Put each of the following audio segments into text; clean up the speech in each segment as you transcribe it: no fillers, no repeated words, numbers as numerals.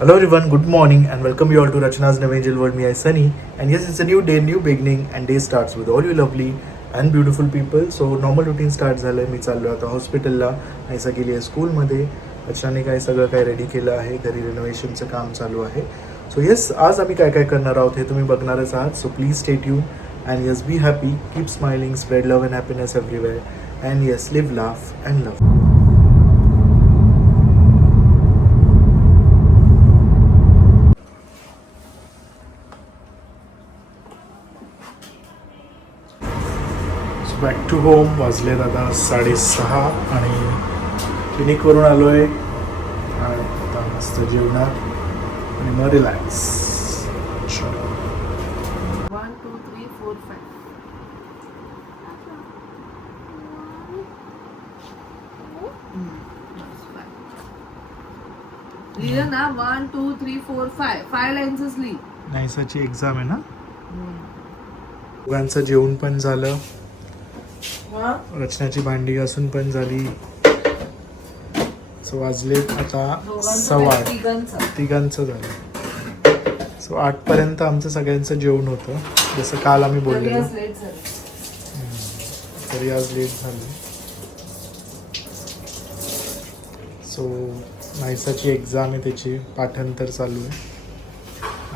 Hello everyone, good morning and welcome you all to Rachna's New Angel World. Me, I Sunny, and yes, it's a new day, new beginning, and day starts with all you lovely and beautiful people. So normal routine start झालंय. मी चाललो आता हॉस्पिटलला. नाहीसा गेली आहे स्कूलमध्ये. रचनाने काय सगळं काय रेडी केलं आहे. घरी रेनोव्हेशनचं काम चालू आहे. सो येस, आज आम्ही काय काय करणार आहोत हे तुम्ही बघणारच आहात. So please stay tune and yes, be happy, keep smiling, spread love and happiness everywhere, and yes, live, laugh and love. Back to home. वाजले दादा 6:30 आणि क्लिनिकवरून आलो आहे. आता मस्त जेवणार आणि मग रिलॅक्स. चलो 1 2 3 4 5 लिहिलं ना 1 2 3 4 5 5 लाईन्सच लिही. नाईसाची एक्झाम आहे ना. दोघांचं जेवण पण झालं. रचनाची भांडी घासून पण झाली. सो वाजले आता 7:15. तिघांचं झालं. सो 8पर्यंत आमचं सगळ्यांचं जेवण होतं, जसं काल आम्ही बोललेलो. तरी आज लेट झालं. सो नाईसाची एक्झाम आहे, त्याची पाठांतर चालू आहे.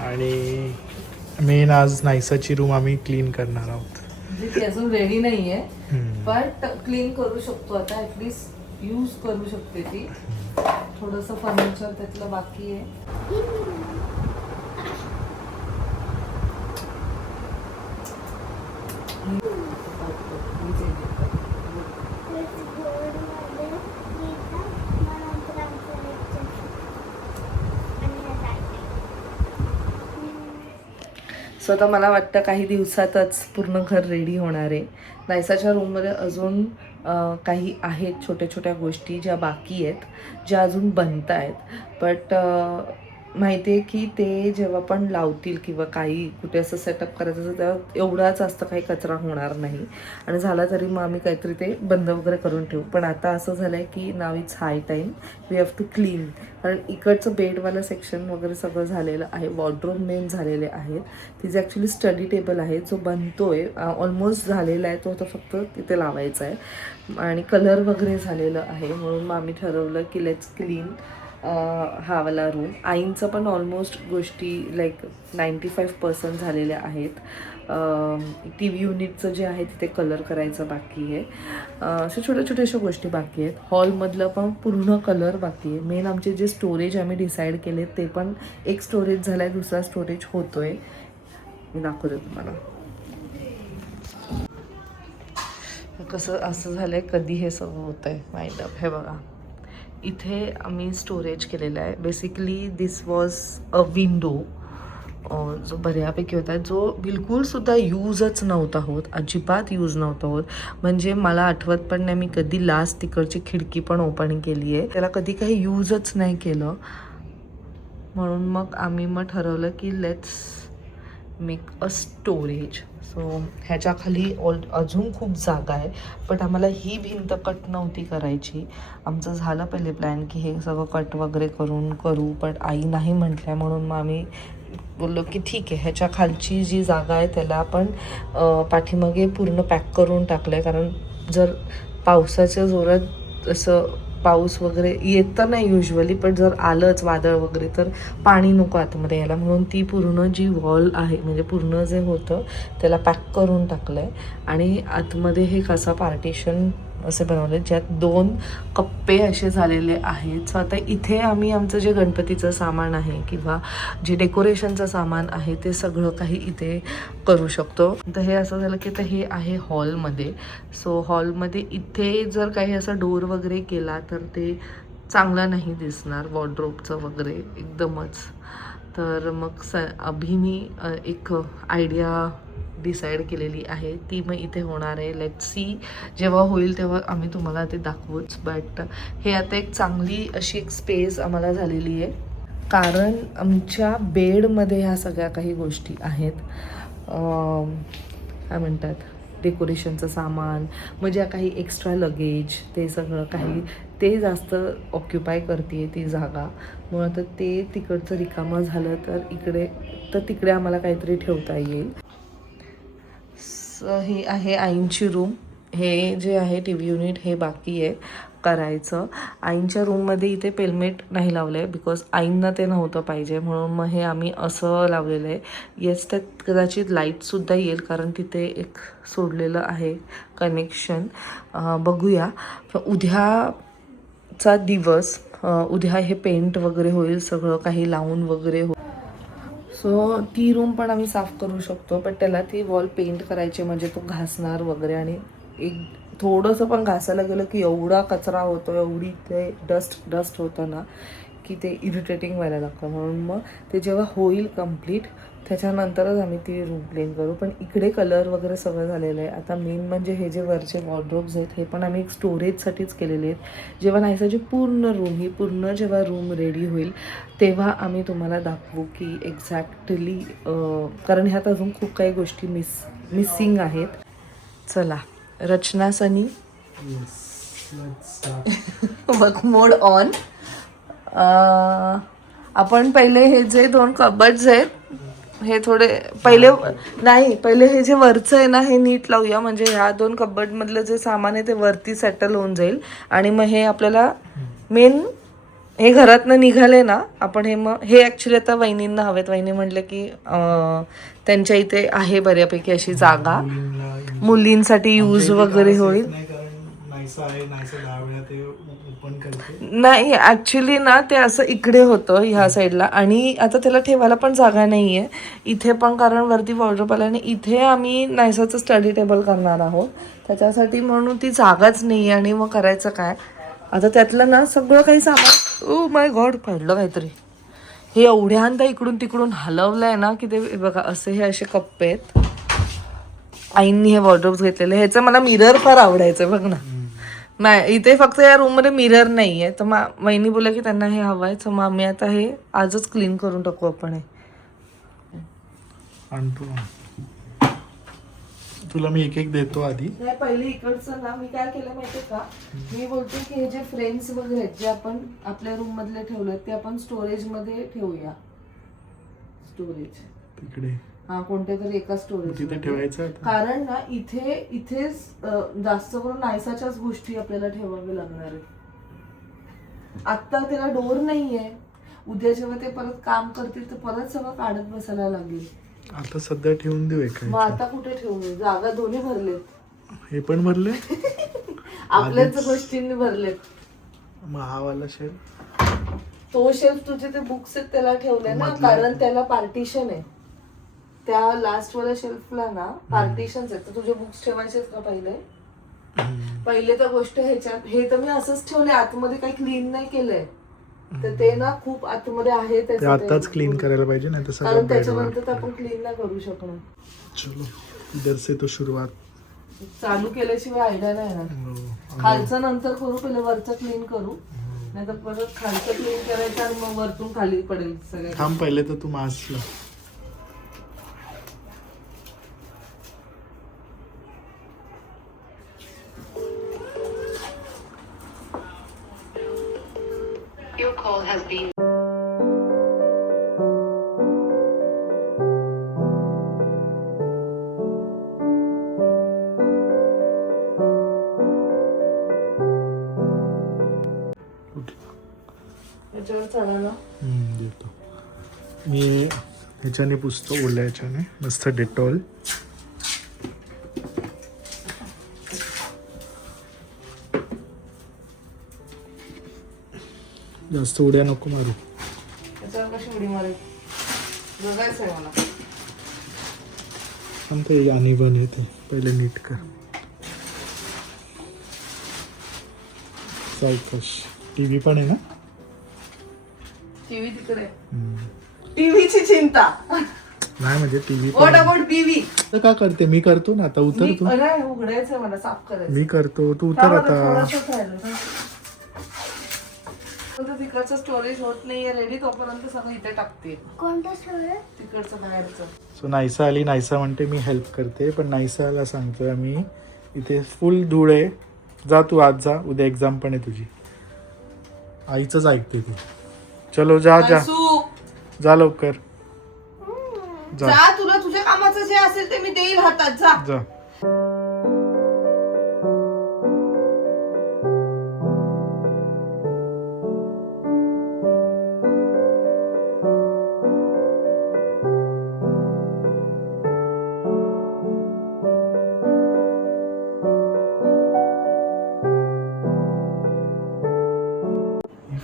आणि मेन आज नाईसाची रूम आम्ही क्लीन करणार आहोत. ती अजून रेडी नाहीये, बट क्लीन करू शकतो आता. ऍटलीस्ट यूज करू शकते ती. थोडंसं फर्निचर त्यातलं बाकी आहे. सो आता मला वाटतं काही दिवसातच पूर्ण घर रेडी होणार आहे. नायसाच्या रूममध्ये अजून काही आहेत छोट्या छोट्या गोष्टी ज्या बाकी आहेत, ज्या अजून बनत आहेत. बट माहिती आहे की ते जेव्हा पण लावतील किंवा काही कुठे असं सेटअप करायचं असेल तेव्हा एवढाच जास्त काही कचरा होणार नाही. आणि झाला तरी मग आम्ही काहीतरी ते बंद वगैरे करून ठेवू. पण आता असं झालं आहे की now it's high time we have to clean. कारण इकडचं बेडवालं सेक्शन वगैरे सगळं झालेलं आहे. वॉर्डरोब मेन झालेले आहेत. तिचे ॲक्च्युली स्टडी टेबल आहे जो बनतोय, ऑलमोस्ट झालेला आहे. तो आता फक्त तिथे लावायचा आहे आणि कलर वगैरे झालेलं आहे. म्हणून मग आम्ही ठरवलं की लेट्स क्लीन हा वाला रूम. आईंचं पण ऑलमोस्ट गोष्टी लाईक 95% झालेल्या आहेत. टी व्ही युनिटचं जे आहे तिथे कलर करायचं बाकी आहे. अशा छोट्या छोट्या अशा गोष्टी बाकी आहेत. हॉलमधलं पण पूर्ण कलर बाकी आहे. मेन आमचे जे स्टोरेज आम्ही डिसाईड केले ते पण एक स्टोरेज झाला आहे, दुसरा स्टोरेज होतो आहे. मी दाखवते तुम्हाला कसं असं झालं आहे. कधी हे सगळं होतं आहे माहीत. हे बघा, इथे आम्ही स्टोरेज केलेलं आहे. Basically this was a window जो बऱ्यापैकी होता, जो बिलकुलसुद्धा यूजच नव्हता होत, अजिबात यूज नव्हता होत. म्हणजे मला आठवत पण नाही मी कधी लास्ट तिकडची खिडकी पण ओपन केली आहे. त्याला कधी काही यूजच नाही केलं. म्हणून मग आम्ही ठरवलं की let's make a storage. So ह्याच्या खाली अजून खूप जागा आहे. बट आम्हाला ही भिंत कट नव्हती करायची. आमचं झालं पहिले प्लॅन की हे सगळं कट वगैरे करू. पण आई नाही म्हटल्या. म्हणून मग आम्ही बोललो की ठीक आहे, ह्याच्या खालची जी जागा आहे त्याला आपण पाठीमागे पूर्ण पॅक करून टाकलं आहे. कारण जर पावसाच्या जोरात असं पाऊस वगैरे येत तर नाही युजली, पण जर आलंच वादळ वगैरे तर पाणी नको आतमध्ये यायला. म्हणून ती पूर्ण जी वॉल आहे म्हणजे पूर्ण जे होतं त्याला पॅक करून टाकलं आहे. आणि आतमध्ये हे कसं पार्टिशन असे बनवले ज्यात 2 कप्पे असे झालेले आहेत. सो आता इथे आम्ही आमचं जे गणपतीचं सामान आहे किंवा जे डेकोरेशनचं सामान आहे ते सगळं काही इथे करू शकतो. तर हे असं झालं की तर हे आहे हॉलमध्ये. सो हॉलमध्ये इथे जर काही असं डोर वगैरे केला तर ते चांगलं नाही दिसणार, वॉर्डरोबचं वगैरे एकदमच. तर मग अभिनी एक आयडिया डिसाईड केलेली आहे, ती मग इथे होणार आहे. लेट्स सी, जेव्हा होईल तेव्हा आम्ही तुम्हाला ते दाखवूच. बट हे आता एक चांगली अशी एक स्पेस आम्हाला झालेली आहे. कारण आमच्या बेडमध्ये ह्या सगळ्या काही गोष्टी आहेत. काय म्हणतात, डेकोरेशनचं सामान, मग ज्या काही एक्स्ट्रा लगेज ते सगळं काही ते जास्त ऑक्युपाय करते ती जागा. मग आता ते तिकडचं रिकामं झालं तर तिकडे आम्हाला काहीतरी ठेवता येईल. ही आहे आईंची रूम. हे जे आहे टी व्ही युनिट हे बाकी आहे करायचं. आईंच्या रूममध्ये इथे पेलमेट नाही लावलं आहे बिकॉज आईंना ते नव्हतं पाहिजे, म्हणून मग हे आम्ही असं लावलेलं आहे. येस, त्यात कदाचित लाईटसुद्धा येईल कारण तिथे एक सोडलेलं आहे कनेक्शन. बघूया उद्याचा दिवस. उद्या हे पेंट वगैरे होईल, सगळं काही लावून वगैरे होईल. सो ती रूम पण आम्ही साफ करू शकतो, पण त्याला ती वॉल पेंट करायची म्हणजे तो घासणार वगैरे, आणि एक थोडंसं पण घासायला गेलं की एवढा कचरा होतो, एवढी ते डस्ट होतं ना की ते इरिटेटिंग व्हायला लागतं. म्हणून मग ते जेव्हा होईल कम्प्लीट त्याच्यानंतरच आम्ही ती रूम क्लीन करू. पण इकडे कलर वगैरे सगळं झालेलं आहे. आता मेन म्हणजे हे जे वरचे वॉर्डरोब्स आहेत हे पण आम्ही एक स्टोरेजसाठीच केलेले आहेत. जेव्हा नाहीसाची पूर्ण जेव्हा रूम रेडी होईल तेव्हा आम्ही तुम्हाला दाखवू की एक्झॅक्टली, कारण ह्यात अजून खूप काही गोष्टी मिसिंग आहेत. चला, रचना सनी वर्क मोड ऑन. आपण पहिले हे जे 2 कबर्ड्स आहेत हे थोडे पहिले हे जे वरचं आहे ना हे नीट लावूया, म्हणजे ह्या 2 कबर्डमधलं जे सामान आहे ते वरती सेटल होऊन जाईल. आणि मग हे आपल्याला मेन हे घरातनं निघाले ना आपण हे ॲक्च्युली आता वहिनींना हवेत. वहिनी म्हटलं की त्यांच्या इथे आहे बऱ्यापैकी अशी जागा, मुलींसाठी यूज वगैरे होईल. नाही, ॲक्च्युली ना ते असं इकडे होतं ह्या साईडला, आणि आता त्याला ठेवायला पण जागा नाही आहे इथे पण, कारण वरती वॉर्डरोब आला आणि इथे आम्ही नायसाचं स्टडी टेबल करणार आहोत त्याच्यासाठी, म्हणून ती जागाच नाही आहे. आणि मग करायचं काय आता त्यातलं ना सगळं काही सामान, ओ माय गॉड, पडलं काहीतरी. हे एवढ्यांदा इकडून तिकडून हलवलं आहे ना की ते बघा हे असे कप्पे आहेत. आईंनी हे वॉर्डरोब्स घेतलेले. ह्याचं मला मिरर फार आवडायचं बघ ना. नाही, इथे फक्त या रूममध्ये मिरर नाही आहे, तर मग वहिनी बोलल्या की त्यांना हे हवं आहे. तर मग आम्ही आता हे आजच क्लीन करून टाकू आपण. हे तुला मी एक देतो आधी. नाही, पहिले इकडचं ना मी काय केलं माहितीये का, मी बोलते की हे जे फ्रेम्स वगैरे आहेत जे आपण आपल्या रूम मधले ठेवले ते आपण स्टोरेज मध्ये ठेवूया. स्टोरेज तिकडे, हा, कोणत्या तरी एका स्टोरेज तिथे ठेवायचं. कारण ना इथेच जास्त करून नायसाच्याच गोष्टी आपल्याला ठेवाव्या लागणार आहे. आता त्याला डोर नाहीये, उद्या जेव्हा ते परत काम करतील तर परत सगळं काढत बसायला लागेल. आता सध्या ठेवून देऊ एक. मग आता कुठे ठेवून, जागा दोन्ही भरलेत. हे पण भरले आपल्याच गोष्टींनी भरलेत. मग हा वाला शेल्फ, तो शेल्फ तुझे ते बुक्स आहेत त्याला ठेवले ना, कारण त्याला पार्टिशन आहे. त्या लास्ट वाल्या शेल्फला ना पार्टिशन्स आहेत. तर तुझे बुक्स ठेवायचे का पहिले तर गोष्ट ह्याच्यात, हे तर मी असंच ठेवले, आतमध्ये काही क्लीन नाही केलंय. तर ते ना खूप आतमध्ये आहे, ते आताच क्लीन करायला पाहिजे, नाही तर कारण त्याच्यानंतर आपण क्लीन नाही करू शकणार. चलो, इधर से तो सुरुवात. चालू केल्याशिवाय आयडिया नाही ना. खालचं नंतर करू, पहिले वरचं क्लीन करू, नाही तर परत खालचं क्लीन करायचं आणि मग वरतून खाली पडेल सगळं. थांब, पहिले तर तू mask. Your call has been. याच्यावर चढा ना. देतो मी. ह्याच्याने पुसतो, ओल्या ह्याच्याने मस्त डेटॉल. जास्त उड्या नको मारू. याच्यावर कशी उडी मारेल बघायचं आहे मला. पण ते आणि बन येते, पहिले नीट कर. सायकश टीव्ही पण आहे ना. टीव्ही तिकडे, टीव्हीची चिंता नाही, म्हणजे टीव्ही व्हॉट अबाउट टीव्ही. का करते, मी करतो ना. आता उतर तू. नाही, उघडायचंय मला, साफ करायचं. मी करतो, तू उतर आता. तिकडचं स्टोरेज होत नाहीये रेडी, तोपर्यंत सगळं इथे टाकते. कोणतं स्टोरेज? तिकडचं बाहेरचं. सो नायसा आली, नायसा म्हणते मी हेल्प करते, पण नायसाला सांगतोय आम्ही इथे फुल धूळ आहे, जा तू आज जा, उद्या एक्झाम पण आहे तुझी. आईचंच ऐकते ती. चलो जा जा नायसू, जा लवकर जा जा, तुला तुझ्या कामाचं जे असेल ते मी देईल हातात, जा. जा.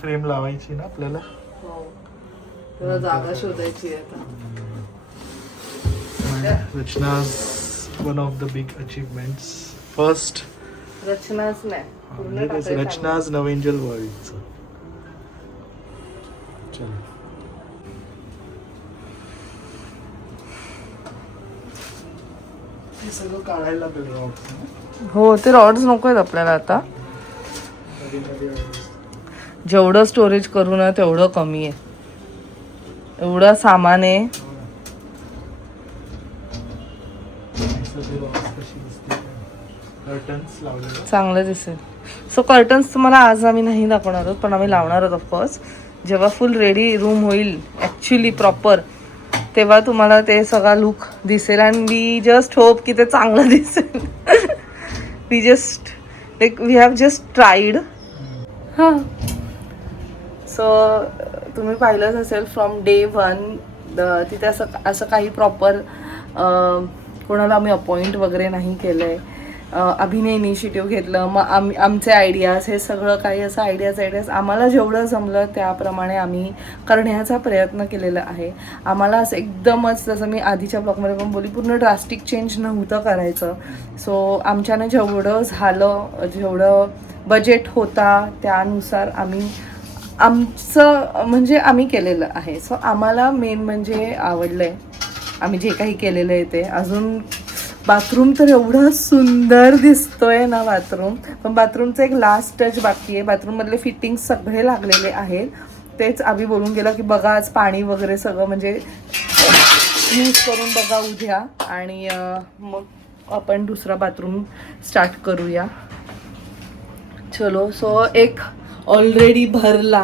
फ्रेम लावायची ना आपल्याला. हो, तुला जागा शोधायची आहे आता. Rachna's one of the big achievements. First, रचनाच नाही, पूर्ण टाकायचं. Rachna's Navangel World. चलो. हे सगळं काढायला लागेल रॉड्स. हो, ते रॉड्स नको आहेत आपल्याला आता. जेवढं स्टोरेज करू ना तेवढं कमी आहे. एवढं सामान आहे. कर्टन्स लावलेलं. चांगलं दिसेल. सो कर्टन्स तुम्हाला आज आम्ही नाही दाखवणार आहोत, पण आम्ही लावणार आहोत ऑफकोर्स. जेव्हा फुल रेडी रूम होईल ॲक्च्युली प्रॉपर, तेव्हा तुम्हाला ते सगळा लुक दिसेल. अँड वी जस्ट होप की ते चांगलं दिसेल. We just like we have just tried. हां, सो तुम्ही पाहिलंच असेल फ्रॉम डे 1 तिथे असं काही प्रॉपर कोणाला आम्ही अपॉइंट वगैरे नाही केलं आहे. अभिनय इनिशिएटिव्ह घेतलं, मग आमचे आयडियाज, हे सगळं काही असं आयडियाज आम्हाला जेवढं जमलं त्याप्रमाणे आम्ही करण्याचा प्रयत्न केलेला आहे. आम्हाला असं एकदमच, जसं मी आधीच्या ब्लॉगमध्ये पण बोलली, पूर्ण ड्रास्टिक चेंज नव्हतं करायचं. सो आमच्यानं जेवढं झालं, जेवढं बजेट होता त्यानुसार आम्ही केलेलं आहे. सो आम्हाला मेन म्हणजे आवडलं आहे आम्ही जे काही केलेलं आहे ते. अजून बाथरूम तर एवढं सुंदर दिसतोय ना बाथरूम, पण बाथरूमचं एक लास्ट टच बाकी आहे. बाथरूममधले फिटिंग्स सगळे लागलेले आहेत. तेच आम्ही बोलून गेलं की बघा आज पाणी वगैरे सगळं म्हणजे यूज करून बघा उद्या, आणि मग आपण दुसरा बाथरूम स्टार्ट करूया. चलो, सो एक ऑलरेडी भरला,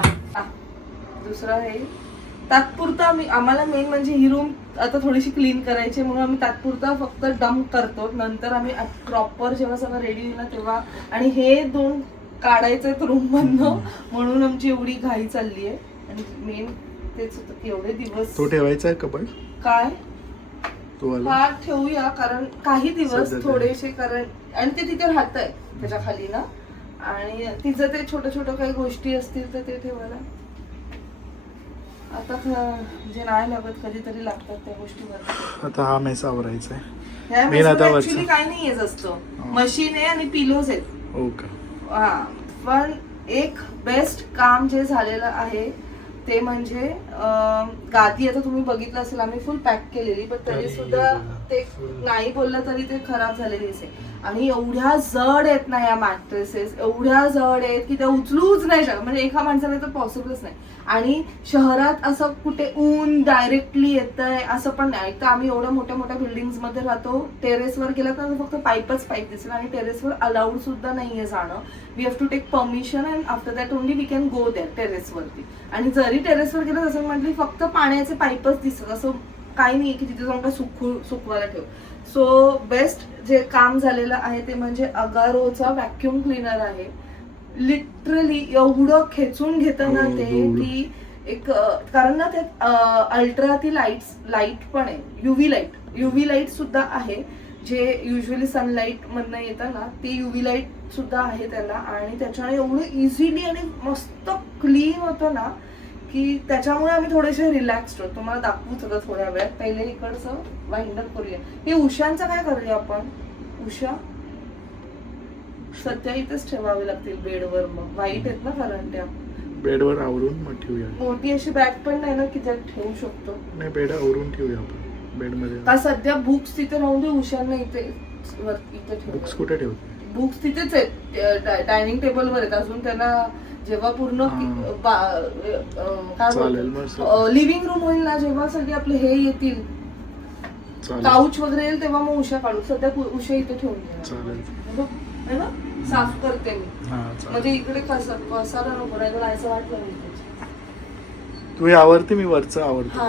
दुसरा आहे तात्पुरता. आम्हाला मेन म्हणजे ही रूम आता थोडीशी क्लीन करायची, म्हणून आम्ही तात्पुरता फक्त डंप करतो. नंतर आम्ही प्रॉपर जेव्हा सगळं रेडी होईल ना तेव्हा, आणि हे 2 काढायचं आहेत रूम मधनं, म्हणून आमची एवढी घाई चालली आहे. आणि मेन तेच होतं की एवढे दिवस तो ठेवायचा आहे कपाट काय तो हा ठेवूया, कारण काही दिवस सध्या थोडेसे, कारण आणि ते तिथे राहत आहे त्याच्या खाली ना, आणि तिचं ते छोटं काही गोष्टी असतील तर ते ठेवायला आता जे नाही लागत कधीतरी लागतात त्या गोष्टी. आता हा मेस आवरायचा आहे. ह्या मेन आता ऍक्च्युली काही नाहीये जास्त, मशीन आहे आणि पिलोज आहेत. हो का. हा, पण एक बेस्ट काम जे झालेलं आहे ते म्हणजे गादी. आता तुम्ही बघितलं असेल आम्ही फुल पॅक केलेली, पण तरी सुद्धा ते नाही बोललं तरी ते खराब झालेली असेल. आणि एवढ्या जड आहेत ना या मॅट्रेसेस, एवढ्या जड आहेत की त्या उचलूच नाही शकत, म्हणजे एका माणसाला तर पॉसिबलच नाही. आणि शहरात असं कुठे ऊन डायरेक्टली येतंय असं पण नाही. तर आम्ही एवढ्या मोठ्या मोठ्या बिल्डिंग्स मध्ये राहतो, टेरेसवर गेला तर फक्त पाईप दिसेल, आणि टेरेसवर अलाउड सुद्धा नाहीये जाणं. We have to take permission and after that only we can go there टेरेसवरती. आणि जरी टेरेसवर गेलं तसं म्हटली फक्त पाण्याचे पाईपच दिसत, असं काही नाही की तिथे जाऊन काय सुकवायला ठेव. सो बेस्ट जे काम झालेलं आहे ते म्हणजे अगारोचा व्हॅक्युम क्लीनर आहे. लिटरली एवढं खेचून घेतं ना ते की एक, कारण ना त्यात अल्ट्रा ती लाईट पण आहे, युव्ही लाईट सुद्धा आहे, जे युजली सनलाईट मधनं येतं ना ती युव्ही लाईट सुद्धा आहे त्याला. आणि त्याच्याने एवढं इझिली आणि मस्त क्लीन होतं ना की त्याच्यामुळे आम्ही थोडेसे रिलॅक्स्ड होतो. तुम्हाला दाखवूच होतं थोड्या वेळात. पहिले इकडचं वाइंड अप करूया. हे उशांचं काय करूया आपण? उषा सध्या इथेच ठेवावे लागतील बेडवर, मग वाईट आहेत ना कारण त्या बेडवर आवरून मग ठेवूया. मोठी अशी बॅग पण नाही ना की त्यात ठेवू शकतो. नाही, बेड आवरून ठेवूया आपण बेड मध्ये. का सध्या बुक्स तिथे राहून दे, उशांना इथे ठेवू. बुक्स कुठे ठेवते? बुक्स तिथेच आहेत डायनिंग टेबलवर आहेत अजून त्यांना जेव्हा पूर्ण चालेल, मस्त. लिव्हिंग रूम होईल ना जेव्हा सगळे आपले हे येतील काउच वगैरे येईल तेव्हा मग उशा काढू सध्या उशा इथे ठेवून द्या. चालेल. है ना साफ करते मी हा, चालेल. म्हणजे इकडे कसाला नको नाही जायचं वाटलं नाही. तू हे आवडते, मी वरचं हा आवडतं.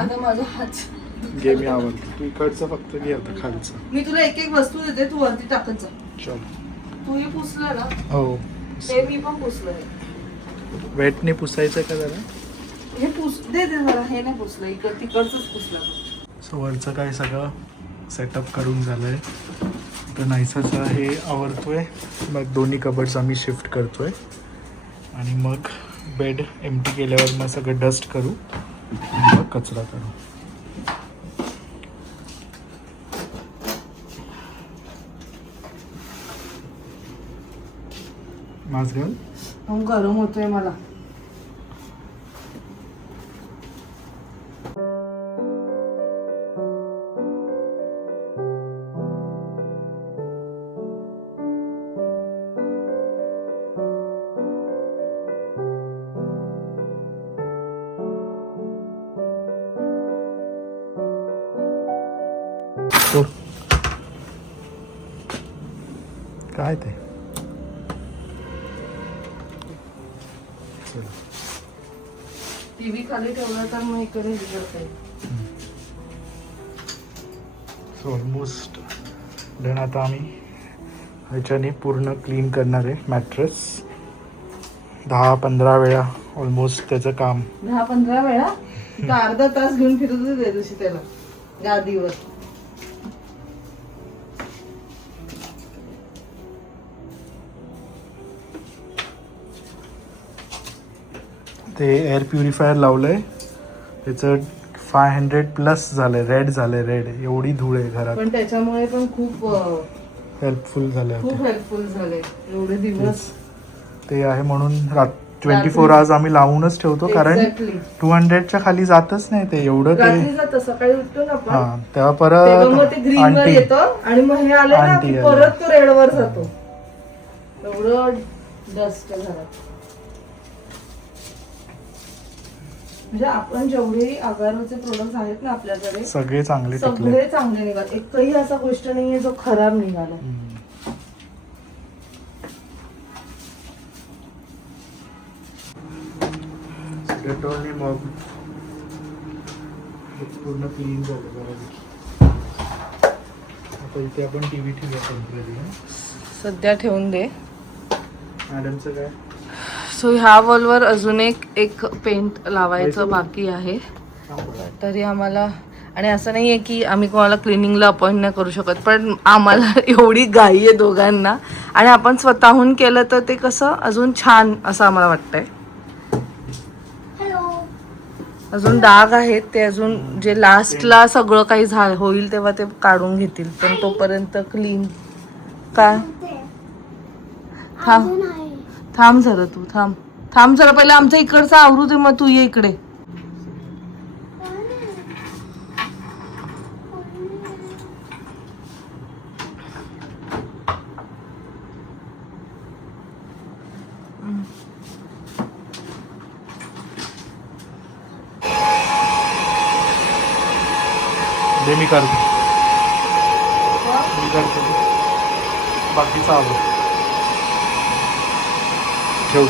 आता माझा हात घे, मी आवडते. तू इकडचं फक्त घे आता खालचं. मी तुला एक एक वस्तू देते तू वरती टाकत जा. चल. तू हे पुसलं ना हो. ते मी पण पुसलंय. वेटने पुसायचं का जरा? हे पुस दे जरा हे नाही पुसलं तिकडचंच पुसलं. सो वरचं काय सगळं सेटअप करून झालंय. तर नाहीसाचा हे आवडतोय. मग दोन्ही कबर्ड्स आम्ही शिफ्ट करतोय आणि मग बेड एम्प्टी केल्यावर मग सगळं डस्ट करू, मग कचरा करू. मास्क घाल. गरम होतोय मला. तो काय ते टीव्ही खाली ठेवला तर मग इकडे हे करता येईल. So almost done. आता आम्ही ह्याच्याने पूर्ण क्लीन करणार आहे मॅट्रेस. 10-15 वेळा ऑलमोस्ट त्याचं काम. 10-15 वेळा तर अर्धा तास घेऊन फिरत होते तशी त्याला गादीवर. ते एअर प्युरिफायर लावलंय, त्याचं 500+ झालंय. रेड झालंय, रेड. एवढी धूळ आहे घरात. पण त्याच्यामुळे पण खूप हेल्पफुल झालंय. खूप हेल्पफुल झाले एवढे दिवस. ते आहे म्हणून 24 आवर्स आम्ही लावूनच ठेवतो, कारण Exactly. 200च्या खाली जातच नाही ते एवढं. रात्री ते जातं सकाळी उठतो ना आपण हा, तेव्हा तेव्हा मग ते ग्रीन वर आंटी येतं आणि मग हे आले ना आंटी की आले. परत तो रेड वर जातो. एवढं डस्ट घरात. म्हणजे आपण जेवढे अगारोचे प्रोडक्ट आहेत ना आपल्याकडे सगळे चांगले टिकले. सगळे चांगले निघाले. एकही असा गोष्ट नाहीये जो खराब निघाला. डेटॉलने मग पूर्ण क्लीन झालं बरोबर. आता इथे आपण टीव्ही ठेवूया टेम्पररी. सध्या ठेवून दे. मॅडमचं काय? सो ह्या वॉलवर अजून एक पेंट लावायचं बाकी आहे. तरी आम्हाला, आणि असं नाही आहे की आम्ही कोणाला क्लिनिंगला अपॉइंट नाही करू शकत, पण आम्हाला एवढी घाई आहे दोघांना आणि आपण स्वतःहून केलं तर ते कसं अजून छान असं आम्हाला वाटतंय. अजून डाग आहेत ते अजून जे लास्टला सगळं काही होईल तेव्हा ते काढून घेतील, पण तोपर्यंत क्लीन. काय थांब जरा, तू थांब जरा. पहिला आमचं इकडचं आवरू दे, मग तू ये इकडे. दे, मी करतो. बाकीचा आवड ठेव.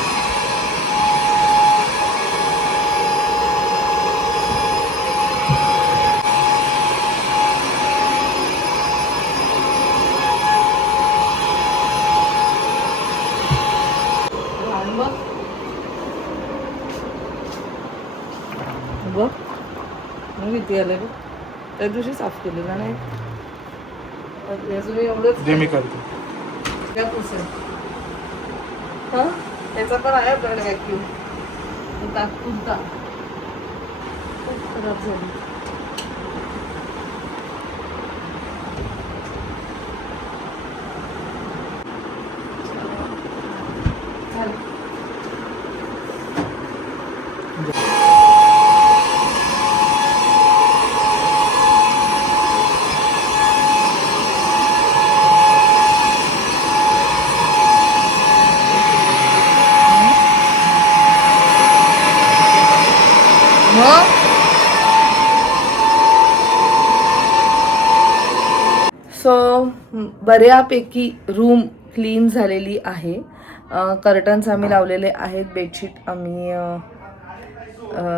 बघ किती आले. त्या दिवशी साफ केलेला नाही. एवढंच दे, मी करतो. काय पुसेल. हा त्याचा पण आहे आपल्याकडे व्हॅक्यूम. तात्पुरता खूप खराब झाली. बऱ्यापैकी रूम क्लीन झालेली आहे. कर्टन्स आम्ही लावलेले आहेत, बेडशीट आम्ही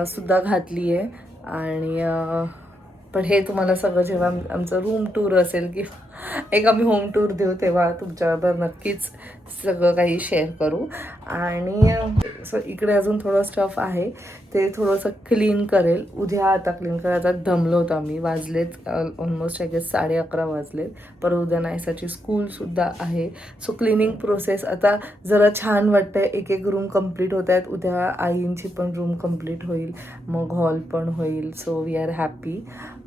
सुद्धा घातली आहे आणि पण हे तुम्हाला सगळं जेव्हा आमचं रूम टूर असेल किंवा एक आम्ही होम टूर देऊ तेव्हा तुमच्याबरोबर नक्कीच सगळं काही शेअर करू. आणि इकडे अजून थोडं स्टफ आहे ते थोडंसं क्लीन करेल उद्या. आता क्लीन करायचा दमलो होतो आम्ही, वाजलेत ऑलमोस्ट आय गेस 11:30 वाजलेत. परत उद्या नायसाची स्कूलसुद्धा आहे. सो क्लिनिंग प्रोसेस आता जरा छान वाटतंय. एक एक रूम कंप्लीट होत आहेत. उद्या आईंची पण रूम कंप्लीट होईल, मग हॉल पण होईल. So we are happy.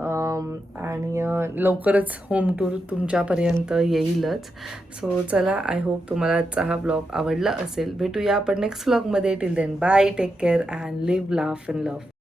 आणि लवकरच होम टूर तुमच्यापर्यंत येईलच. सो चला, आय होप तुम्हाला आजचा हा ब्लॉग आवडला असेल. भेटूया आपण नेक्स्ट व्लॉगमध्ये. Till then bye, take care and live, laugh and love.